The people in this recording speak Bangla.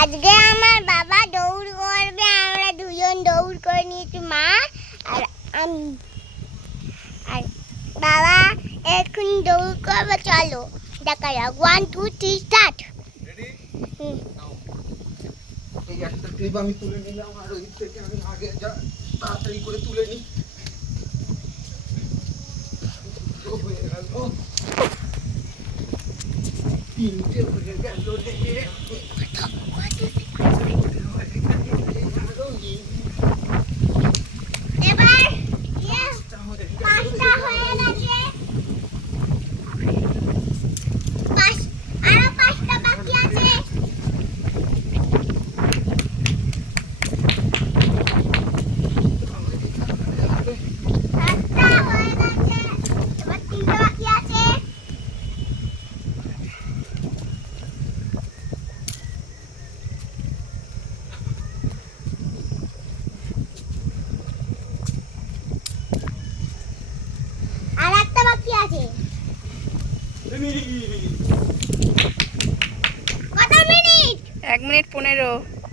আজকে আমার বাবা দৌড় করবে, আমরা দুজন দৌড় করে নিয়েছি, মা আর আমি। আর বাবা এখন দৌড় করবে, চলো দেখা যাক। 1 2 3 স্টার্ট। এই একটা ক্লিপ আমি তুলে নিলাম, আর ওই থেকে আমি আগে যা তাড়াতাড়ি করে তুলে নিই। হয়ে গেল, 3টে হয়ে গেল রে। এবার 5টা হয়ে গেছে, আরো 5টা বাকি আছে। আর একটা বাকি আছে। কত মিনিট? 1 মিনিট 15।